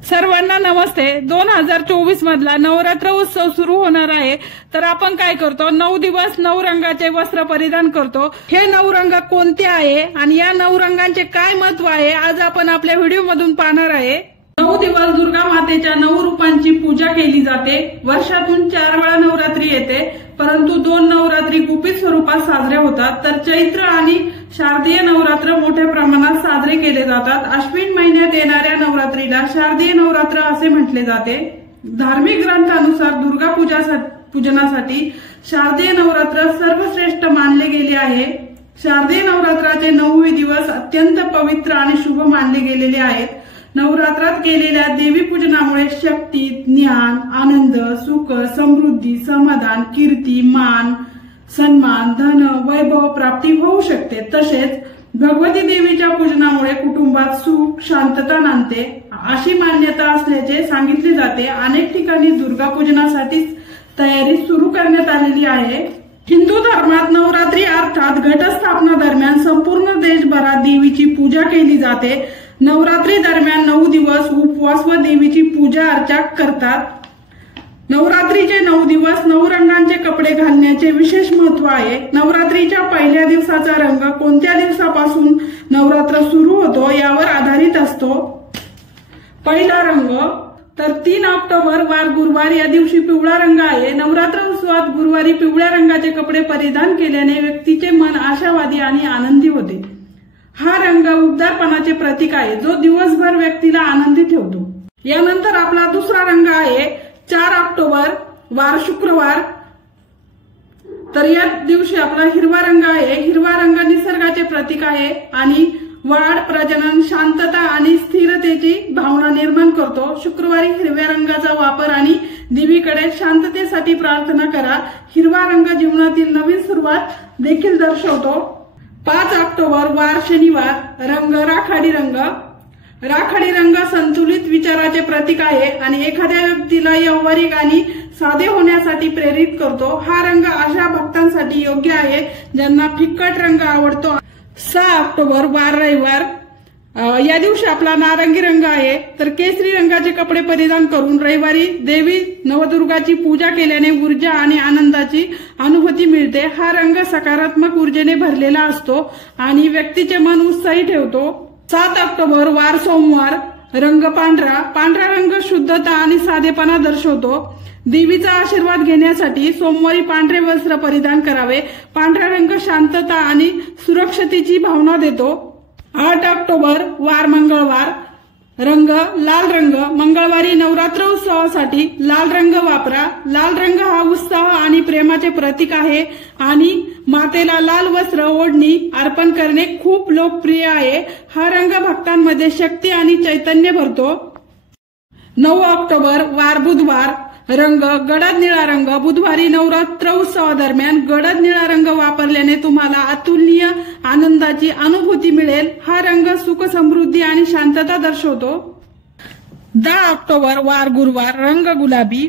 सर्वांना नमस्ते। 2024 मधला नवरात्र उत्सव सुरू होणार आहे, तर आपण काय करतो, 9 दिवस 9 रंगाचे वस्त्र परिधान करतो। हे 9 रंग कोणते आहे आणि या 9 रंगांचे काय महत्व आहे आज आपण आपल्या व्हिडिओ मधून पाहणार आहे। 9 दिवस दुर्गा मातेच्या 9 रूपांची पूजा केली जाते। वर्षातून 4 वेळा नवरात्री येते, परंतु 2 नवरात्री गुपित स्वरूपात साजऱ्या होतात, तर चैत्र आणि शारदीय नवरात्र मोठ्या प्रमाणात साजरे केले जातात। अश्विन महिन्यात येणाऱ्या नवरात्रीला शारदीय नवरात्र असे म्हटले जाते। धार्मिक ग्रंथानुसार दुर्गा पूजनासाठी शारदीय नवरात्र सर्वश्रेष्ठ मानले गेले आहे। शारदीय नवरात्राचे 9 दिवस अत्यंत पवित्र आणि शुभ मानले गेलेले आहेत। नवरात्रात केलेल्या देवी पूजनामुळे शक्ती, ज्ञान, आनंद, सुख, समृद्धी, समाधान, कीर्ती, मान, सन्मान, धन, वैभव प्राप्ती होऊ शकते। तसेच भगवती देवीच्या पूजनामुळे कुटुंबात सुख, शांतता नांदते अशी मान्यता असल्याचे सांगितले जाते। अनेक ठिकाणी दुर्गा पूजनासाठी तयारी सुरू करण्यात आलेली आहे। हिंदू धर्मात नवरात्री अर्थात घटस्थापना दरम्यान संपूर्ण देशभरात देवीची पूजा केली जाते। नवरात्री दरम्यान 9 दिवस उपवास व देवीची पूजा अर्चा करतात। नवरात्रीचे 9 दिवस 9 रंगांचे कपडे घालण्याचे विशेष महत्व आहे। नवरात्रीच्या पहिल्या दिवसाचा रंग कोणत्या दिवसापासून नवरात्र सुरू होतो यावर आधारित असतो। पहिला रंग तर 3 ऑक्टोबर वार गुरुवार या दिवशी पिवळा रंग आहे। नवरात्र उत्सवात गुरुवारी पिवळ्या रंगाचे कपडे परिधान केल्याने व्यक्तीचे मन आशावादी आणि आनंदी होते। हा रंग उबदारपणाचे प्रतीक आहे, जो दिवसभर व्यक्तीला आनंदी ठेवतो। यानंतर आपला दुसरा रंग आहे 4 ऑक्टोबर वार शुक्रवार, तर या दिवशी आपला हिरवा रंग आहे। हिरवा रंग निसर्गाचे प्रतीक आहे आणि वाढ, प्रजनन, शांतता आणि स्थिरतेची भावना निर्माण करतो। शुक्रवारी हिरव्या रंगाचा वापर आणि देवीकडे शांततेसाठी प्रार्थना करा। हिरवा रंग जीवनातील नवीन सुरुवात देखील दर्शवतो। 5 ऑक्टोबर वार शनिवार, रंग राखाडी रंग। राखाडी रंग संतुलित विचाराचे प्रतीक आहे आणि एखाद्या व्यक्तीला व्यावहारिक आणि साधे होण्यासाठी प्रेरित करतो। हा रंग अशा भक्तांसाठी योग्य आहे ज्यांना फिक्कट रंग आवडतो। 6 ऑक्टोबर वार रविवार, या दिवशी आपला नारंगी रंग आहे, तर केसरी रंगाचे कपडे परिधान करून रविवारी देवी नवदुर्गाची पूजा केल्याने ऊर्जा आणि आनंदाची अनुभूती मिळते। हा रंग सकारात्मक ऊर्जेने भरलेला असतो आणि व्यक्तीचे मन उत्साही ठेवतो। 7 ऑक्टोबर वार सोमवार, रंग पांढरा। पांढरा रंग शुद्धता आणि साधेपणा दर्शवतो। देवीचा आशीर्वाद घेण्यासाठी सोमवारी पांढरे वस्त्र परिधान करावे। पांढरा रंग शांतता आणि सुरक्षतेची भावना देतो। 8 ऑक्टोबर वार मंगळवार, रंग लाल रंग। मंगळवारी नवरात्र उत्सवासाठी लाल रंग वापरा। लाल रंग हा उत्साह आणि प्रेमाचे प्रतीक आहे आणि मातेला लाल वस्त्र ओढणी अर्पण करणे खूप लोकप्रिय आहे। हा रंग भक्तांमध्ये शक्ती आणि चैतन्य भरतो। 9 ऑक्टोबर वार बुधवार, रंग गडद निळा रंग। बुधवारी नवरात्र उत्सवादरम्यान गडद निळा रंग वापरल्याने तुम्हाला अतुलनीय आनंदाची अनुभूती मिळेल। हा रंग सुख, समृद्धी आणि शांतता दर्शवतो। 10 ऑक्टोबर वार गुरुवार, रंग गुलाबी।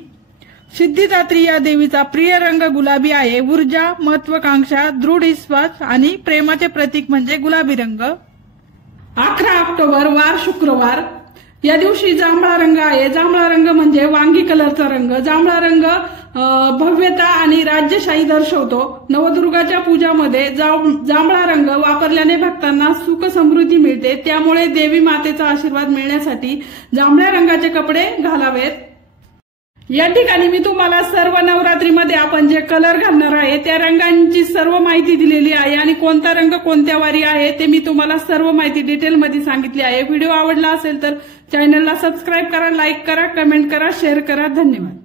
सिद्धिदात्री या देवीचा प्रिय रंग गुलाबी आहे। ऊर्जा, महत्वाकांक्षा, दृढ विश्वास आणि प्रेमाचे प्रतीक म्हणजे गुलाबी रंग। 11 ऑक्टोबर वार शुक्रवार, या दिवशी जांभळा रंग आहे। जांभळा रंग म्हणजे वांगी कलरचा रंग। जांभळा रंग भव्यता आणि राज्यशाही दर्शवतो। नवदुर्गाच्या पूजामध्ये जांभळा रंग वापरल्याने भक्तांना सुख, समृद्धी मिळते, त्यामुळे देवी मातेचा आशीर्वाद मिळण्यासाठी जांभळ्या रंगाचे कपडे घालावेत। या ठिकाणी मी तुम्हाला सर्व नवरात्रीमध्ये आपण जे कलर घालणार आहे त्या रंगांची सर्व माहिती दिलेली आहे आणि कोणता रंग कोणत्या वारी आहे ते मी तुम्हाला सर्व माहिती डिटेलमध्ये सांगितली आहे। व्हिडिओ आवडला असेल तर चॅनलला सबस्क्राईब करा, लाईक करा, कमेंट करा, शेअर करा। धन्यवाद।